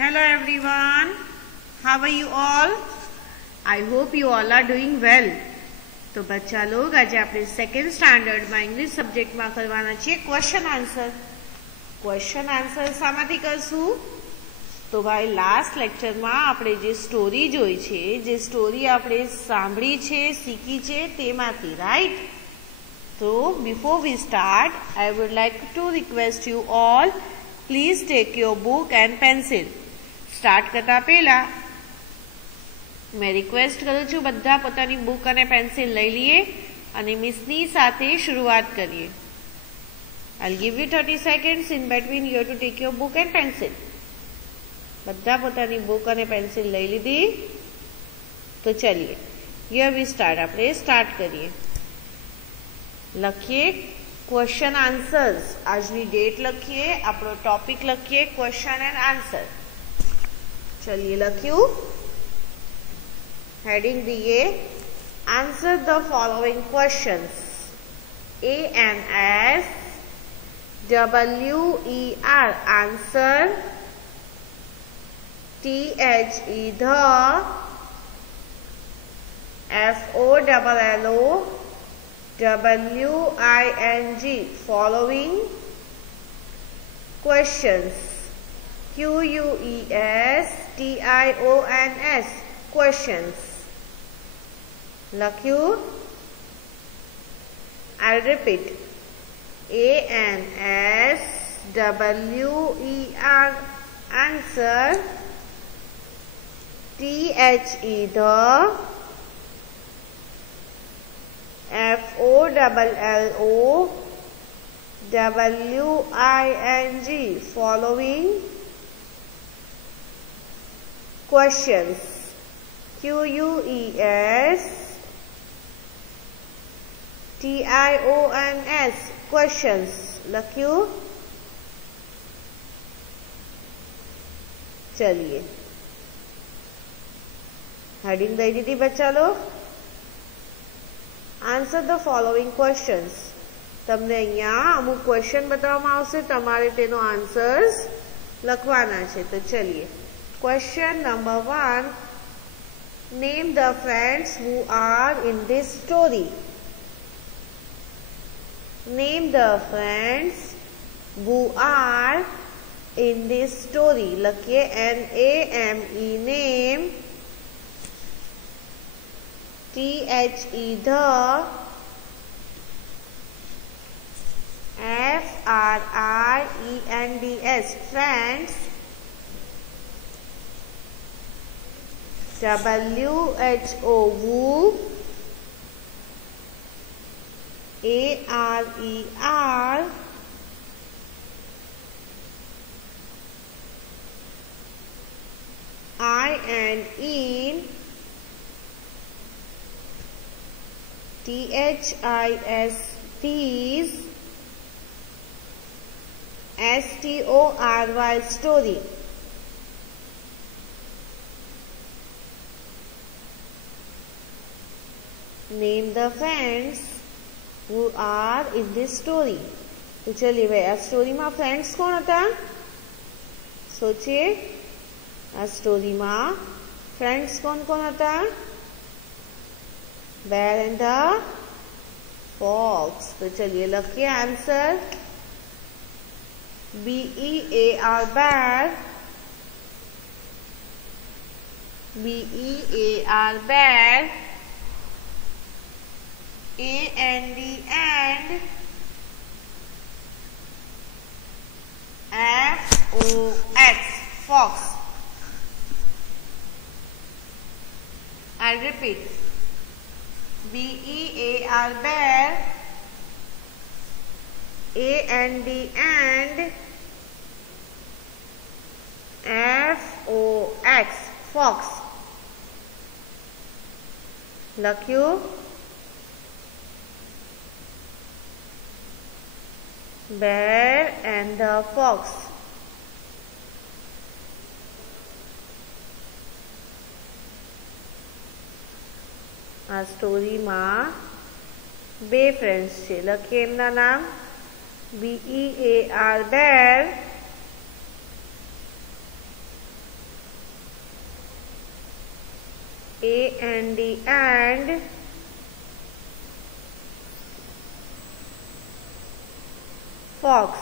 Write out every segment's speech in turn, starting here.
Hello everyone, how are you all? I hope you all are doing well. तो बच्चा लोग आज આપણે સેકન્ડ સ્ટાન્ડર્ડમાં ઇંગ્લિશ સબ્જેક્ટમાં કરવાના છે ક્વેશ્ચન આન્સર શામાંથી કરશું? તો ભાઈ લાસ્ટ લેક્ચરમાં આપણે જે સ્ટોરી જોઈ છે, જે સ્ટોરી આપણે સાંભળી છે, શીખી છે તેમાંથી, રાઈટ? તો before we start, I would like to request you all, please take your book and pencil. Start કરતા પહેલા मैं रिक्वेस्ट करूँ छू बधा पोतानी बुक अने पेन्सिल लई लीए अने मिसनी साथे शुरुआत करिए. I'll give you 30 seconds in between you to take your book and pencil. बधा पोतानी बुक अने पेन्सिल लई लीधी. तो चलिए हियर वी स्टार्ट. आपणे स्टार्ट करिए. लखीए क्वेश्चन आंसर्स. आजनी डेट लखीए, आपणो टॉपिक लखीए क्वेश्चन एंड आंसर. चलिए लख्यू. हेडिंग दिए answer the following questions. ANSWER answer. THE the. FOLLO WING following questions. QUES TIONS questions. लख्यू. I'll repeat. ANSWER answer. THE the. FOLLO WING following questions. QUES TIONS questions. लख्यू. चलिए heading दई दीधी बच्चा लोग. Answer the following questions. तमने अहींया अमुक question बताववामां आवशे, तमारे तेनो आंसर्स लखवाना छे. तो चलिए question number 1. Name the friends who are in this story. Name the friends who are in this story. लखिए NAME name. THE the. FRIENDS friends. WHO who. ARER INE THISTs STORY story. Name the friends who are in this story. तो चलिए भाई आ story में friends कौन था? सोचिए आ story में friends कौन कौन था? Bear and the fox. तो चलिए लखिए आंसर. BEAR bear. BEAR बेर. AND FOX fox. I'll repeat. BEAR bear. AND FOX fox. लख्यू. Bear and the fox. आ स्टोरी में बे फ्रेंड्स छे. लखीए एमना नाम. BEAR bear A-N-D and fox.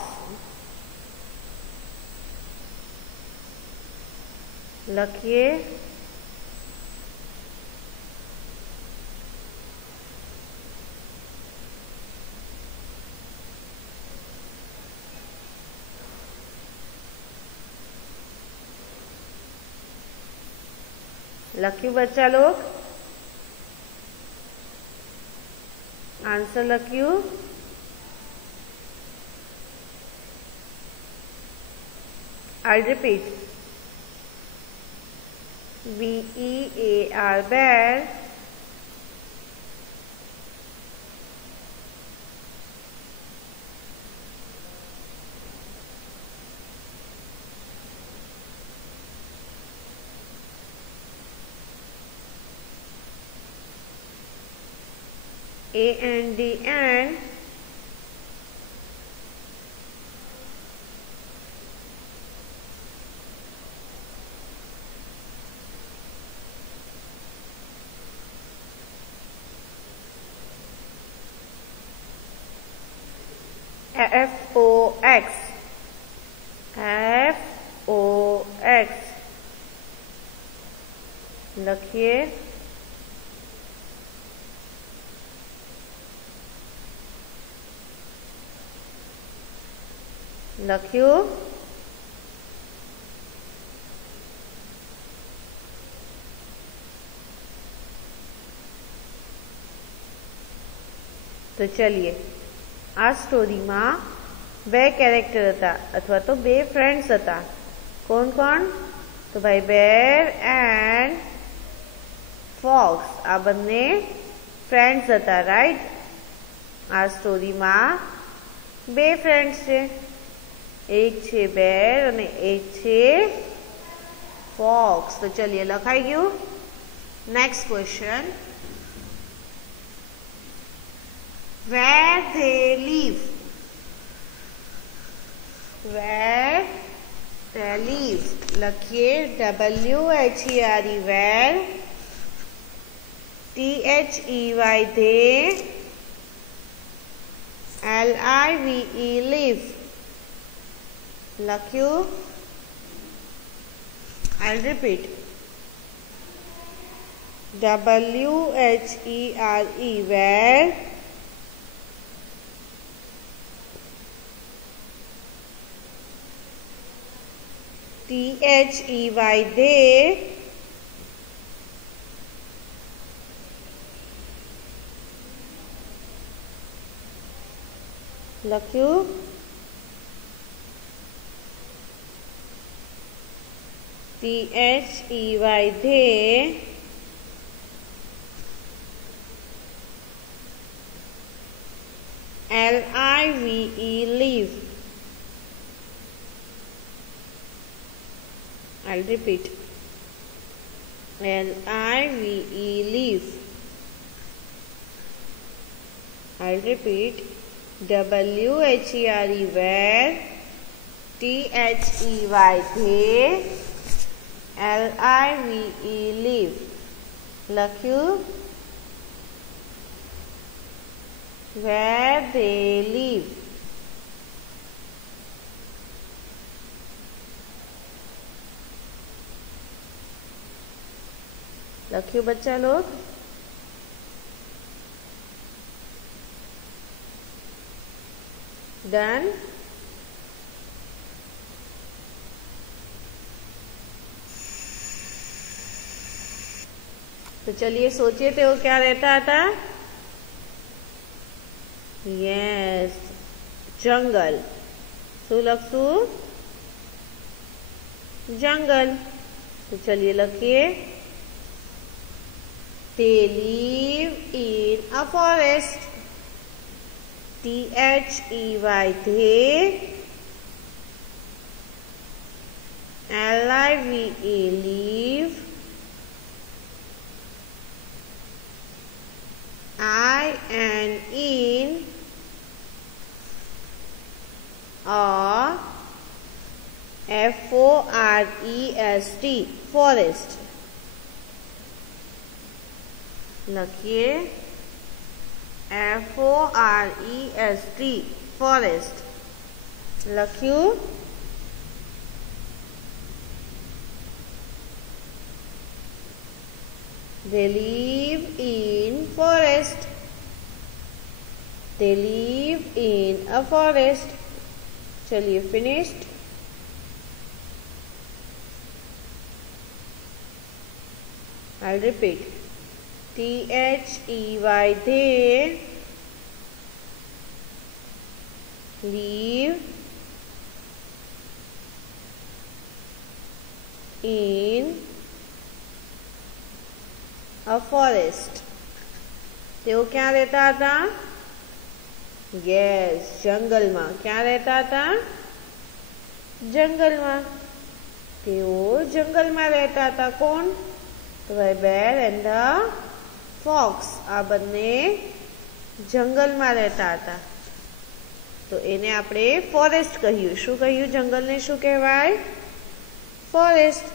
लखिए लख्यू बच्चा लोग, आंसर लख्यू। I repeat, B-E-A-R, bear. A-N-D and F-O-X. F-O-X लिखिए। लख्यू तो चलिए आ स्टोरी में बे कैरेक्टर था अथवा तो बे फ्रेंड्स था। कौन कौन? तो भाई बेर एंड फॉक्स आ बने फ्रेंड्स था, राइट। आ स्टोरी में बे फ्रेंड्स छे, एक छे बेर और एक छे फॉक्स। तो चलिए लखाई गयु। Next question, where they live. Where they live लखिए W-H-E-R-E where, T-H-E-Y they, L-I-V-E live लखियो। I'll repeat, W-H-E-R-E where, T-H-E-Y they, लख्यू। T-H-E-Y they, L-I-V-E live। I'll repeat, L-I-V-E live। I'll repeat, W-H-E-R-E where, T-H-E-Y they, L-I-V-E live लख्यू। where they live लख्यू बच्चा लोग। Done. तो चलिए सोचिए थे वो क्या रहता था। यस, जंगल। शू लखसू? जंगल। तो चलिए लिखिए, they live in a forest, T-H-E-Y they, L-I-V-E live, I-N in a F-O-R-E-S-T forest। લખીએ FOREST ફોરેસ્ટ લખ્યું. They live in forest. They live in a forest. चलिए finished. I'll repeat. THEY they live in a forest. તેઓ ક્યાં રહેતા હતા? Yes, જંગલમાં. ક્યાં રહેતા હતા? જંગલમાં. તેઓ જંગલમાં રહેતા હતા. કોણ? બેર એન્ડ ધ ફોક્સ. આ બંને જંગલમાં રહેતા હતા. તો એને આપણે ફોરેસ્ટ કહ્યું. શું કહ્યું? જંગલને શું કહેવાય? ફોરેસ્ટ.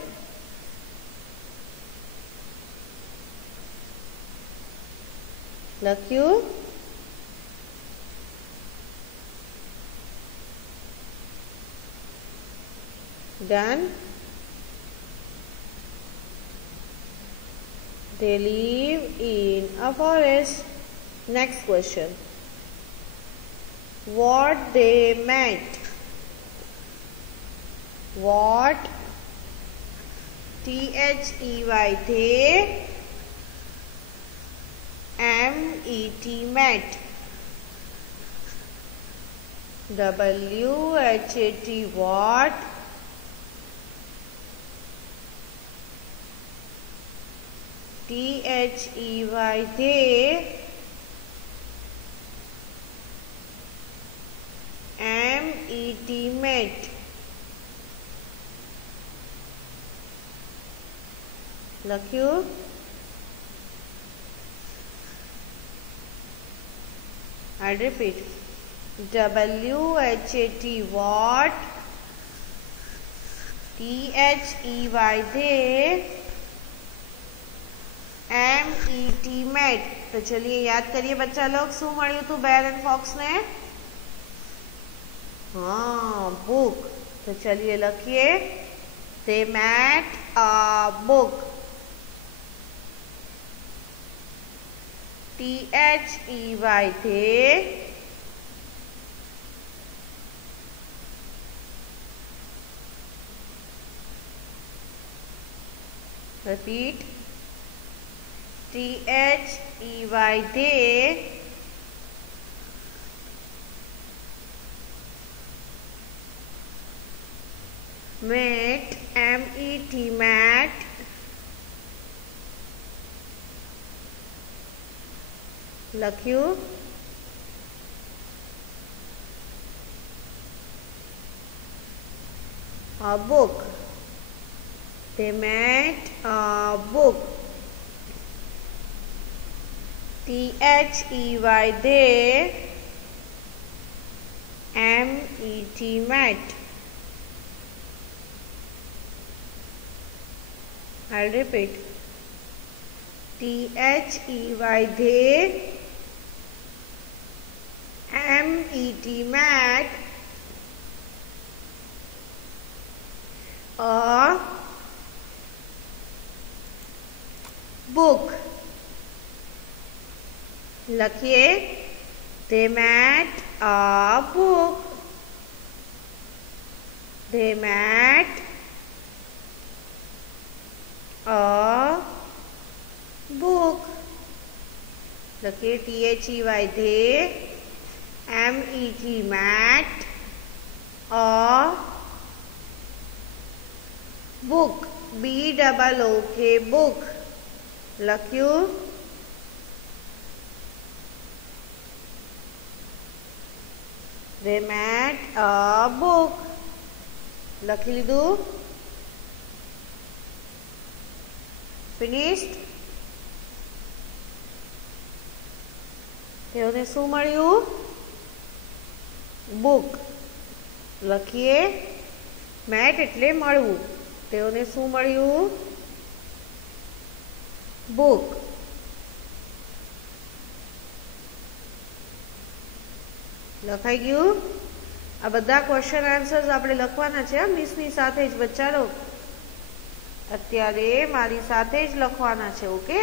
લખ્યું. Done. They live in a forest. Next question. What they met? What? THEY they MET met. WHAT what? THEY they MET met. લખ્યું. I'll repeat. WHAT what? THEY they MET met. तो चलिए याद करिए बच्चा लोग, शू मळ्युं तु bear and fox ने? हाँ, बुक. तो चलिए लखिए. They met a book. THEY they repeat. THEY they met MET met લખ્યું. A book. They met a book. THEY they MET met. I'll repeat. THEY they MET met a book. लखिए. They met a book. They met a book. लखिए. THEY they MET met a book. BOOK book. લખ્યું. They met a book. લખી લીધું. Finished. તેઓને શું મળ્યું? Book. લખીએ. Mat એટલે મળવું. તેઓને શું મળ્યું? બુક. લખાઈ ગયું? આ બધા ક્વેશ્ચન આન્સર્સ આપણે લખવાના છે મિસની સાથે જ બચ્ચા લોગ. અત્યારે મારી સાથે જ લખવાના છે. ઓકે,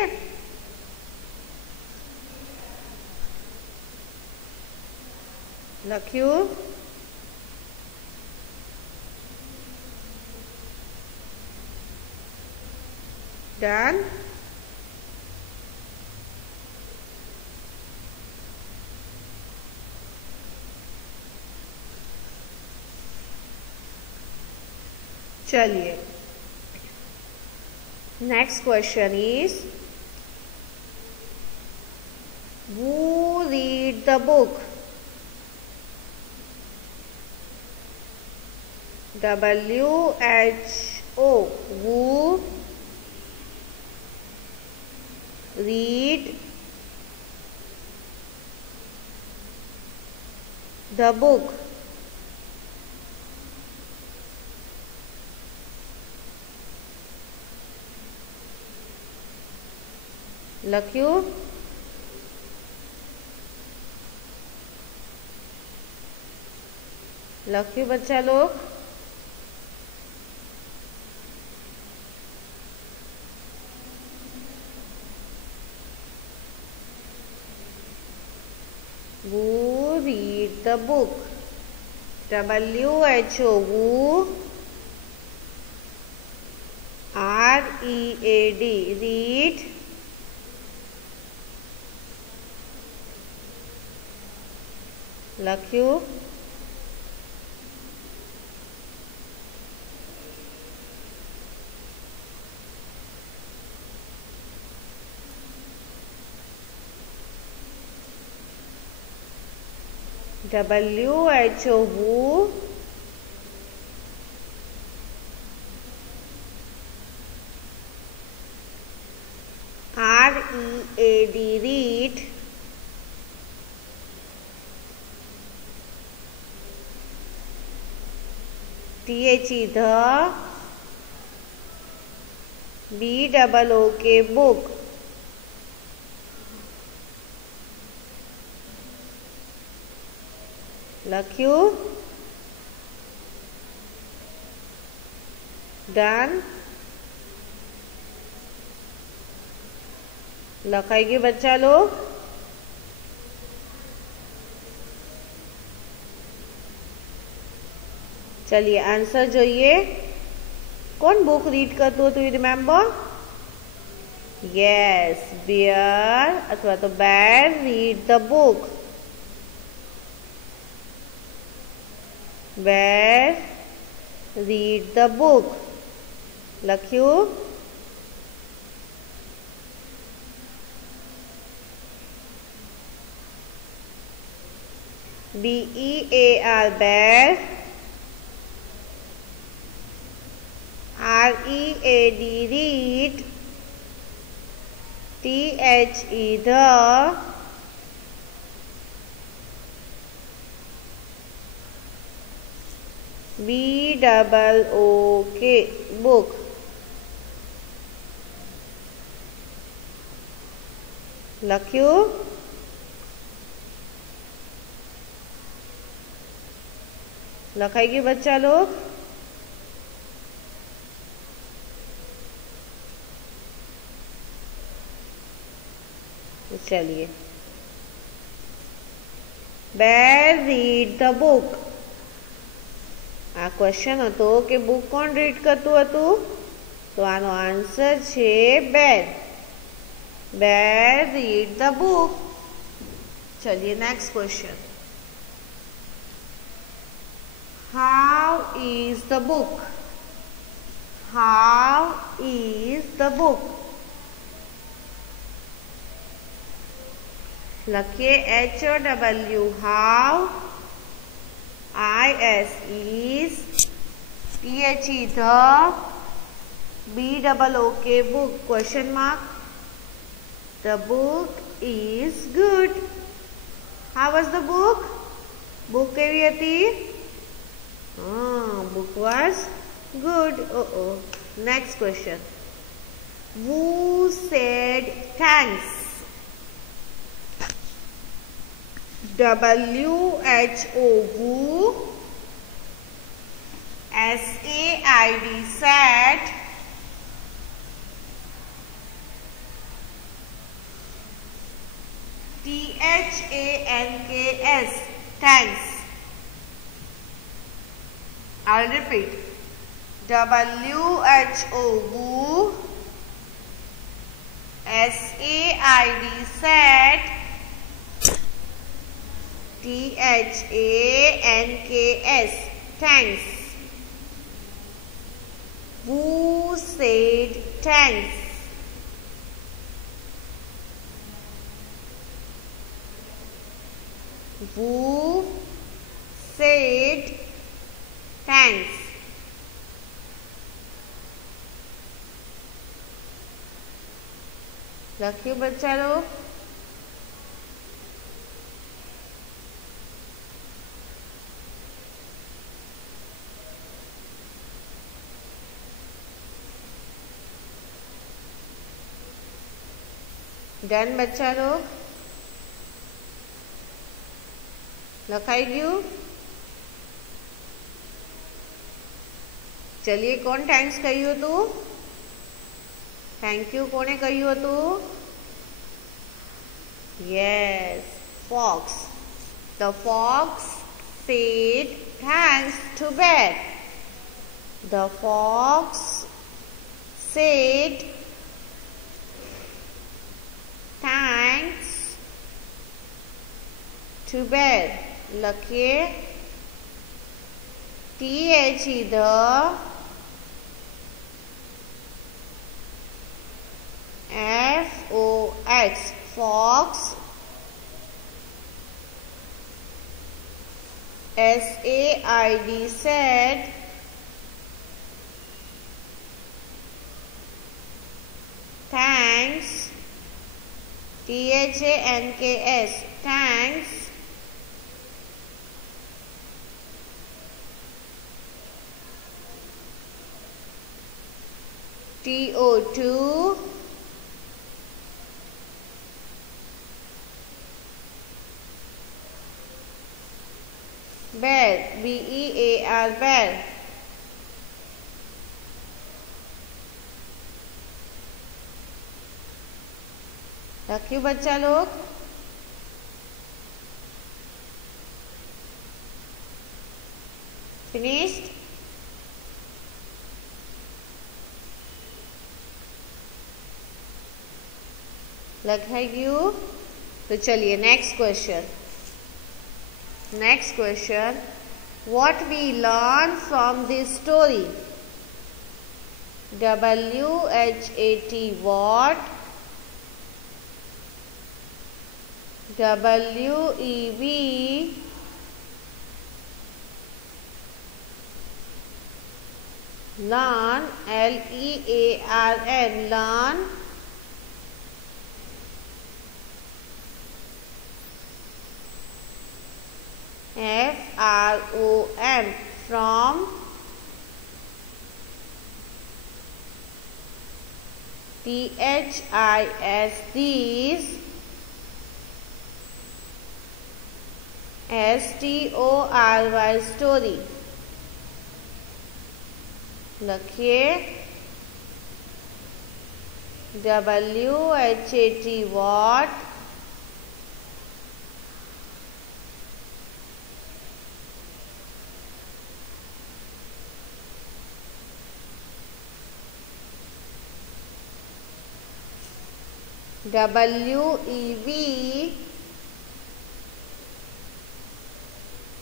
લખ્યું? ડન? चलिए, next question is who read the book? WHO. Who read the book? લખ્યું? લખ્યું બચ્ચા log? Who read the book? WHO. Who? READ. Read. લખ્યું? WHO. Who? READ. Read. THE. The. BOOK. Book. લખ્યું? Done? લખાઈ ગયું બચ્ચા લોગ? चलिए आंसर જોઈએ. कौन बुक रीड करતું હતું? You remember? यस, बेयर अथवा तो बेर रीड द बुक. बेर रीड द बुक. લખ્યું? BEAR. bear. READ. read. THE. the. BOOK. book. લખ્યું? લખાઈ ગયું બચ્ચા લોગ? चलिए, बेर रीड द बुक. आ क्वेश्चन હતો કે બુક કોણ રીડ કરતું હતું? તો આનો આન્સર છે bear. Bear read the book. चलिए next question. How is the book? How is the book? लखिए HOW. How. IS. is. THE. the. BOOK. book. question mark. The book is good. How was the book? Book કેવી હતી? Book was good. Next question. Who said thanks? WHO, SAID, SAT, THANKS, thanks. I'll repeat. WHO, SAID, SAT, THANKS, thanks. Who said thanks? Who said thanks? लखियो बच्चा लोग। Done बच्चा लोग, लखाई गयु। चलिए कौन thanks कह્યું હતું? थैंक यू कोने कह્યું હતું? Yes, fox. The fox said thanks to bear. The fox said thanks to bear. लखिए THE the FOX, fox, SAID, said, thanks, THANKS, thanks, TO2, bear, BEAR, bear. रखियो बच्चा लोग। फिनिश्ड? लखाइयो? तो चलिए next question. Next question, what we learn from this story? WHAT, what? WEB, learn, LEARN, learn. FROM, from. THIS, these. STORY, story. लखिए WHAT, what? WEV,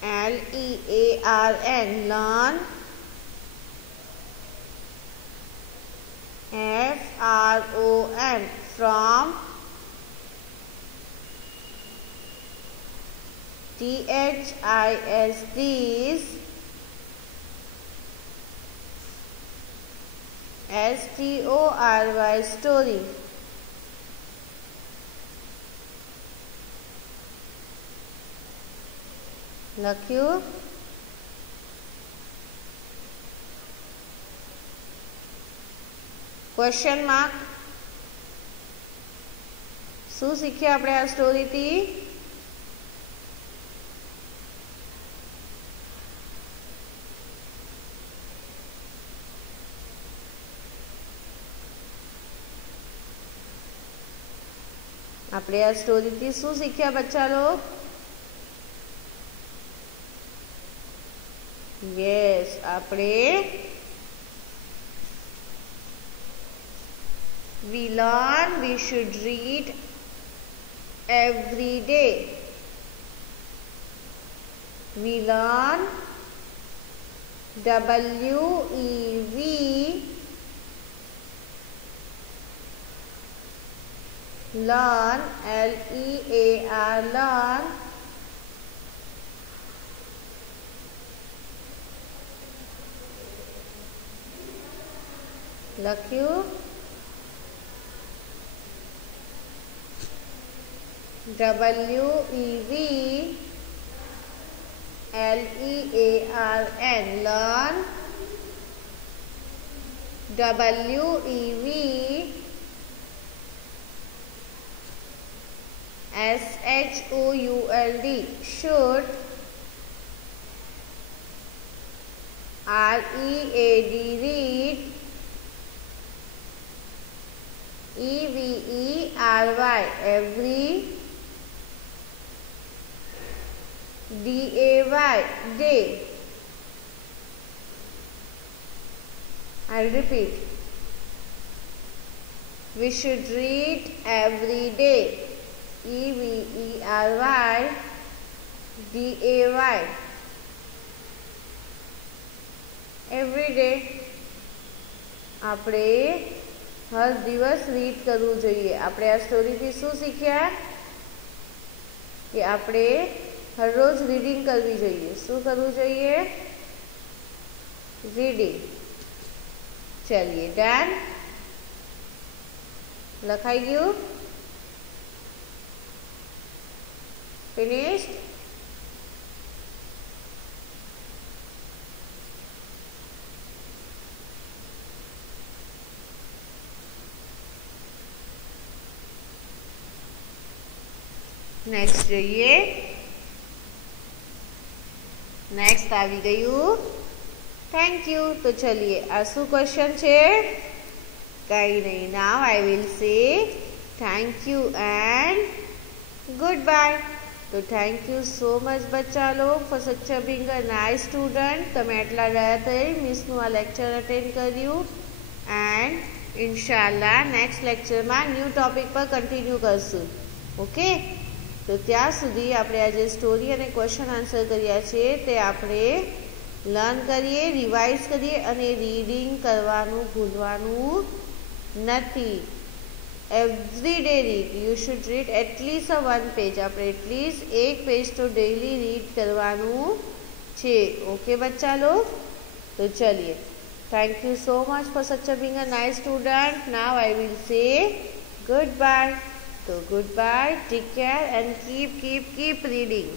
LEARN, learn. FROM, from. THIS, these. STORY, story. લખ્યું? Question mark. શું શીખ્યા આપણે આ સ્ટોરીથી? આપણે આ સ્ટોરીથી શું શીખ્યા બચ્ચા લોગ? યસ, આપણે we learn we should read every day. We learn WEV learn LEAR learn લખ્યું WEV LEARN learn WEV SHOULD should READ read EVERY every DAY day. I'll repeat. We should read every day. EVERY DAY every day. આપણે હર દિવસ read કરવું જોઈએ. આપણે આ સ્ટોરીથી શું શીખ્યા? કે આપણે हर रोज रीडिंग करवी જોઈએ. શું કરવું જોઈએ? રીડિંગ. ચलिए डन. લખાઈ ગયું? फिनिश्ड. नेक्स्ट જોઈએ. नेक्स्ट આવી ગયું थैंक यू. तो चलिए आ शू क्वेश्चन है? कई नहीं. Now I will say thank you and goodbye. तो थैंक यू सो मच बच्चा लोग for such being a nice student. तमे आटला રહ્યા થઈ મિસનું આ લેક્ચર અટેન્ડ કર્યું એન્ડ ઇન્શાલ્લાહ નેક્સ્ટ લેક્ચરમાં ન્યૂ ટોપિક પર કન્ટિન્યુ કરશું. ઓકે, तो त्या सुधी आपणे आज स्टोरी और क्वेश्चन आंसर कर्या छे ते आपणे लर्न करिए, रिवाइज करिए अने रीडिंग करवानुं भूलवानुं नथी. Every day read. You should read at least one page. आपणे एटलीस्ट एक पेज तो डेली रीड करवानुं छे. ओके बच्चा लोग. तो चलिए thank you so much for such being a nice student. Now I will say goodbye. So goodbye, take care and keep reading.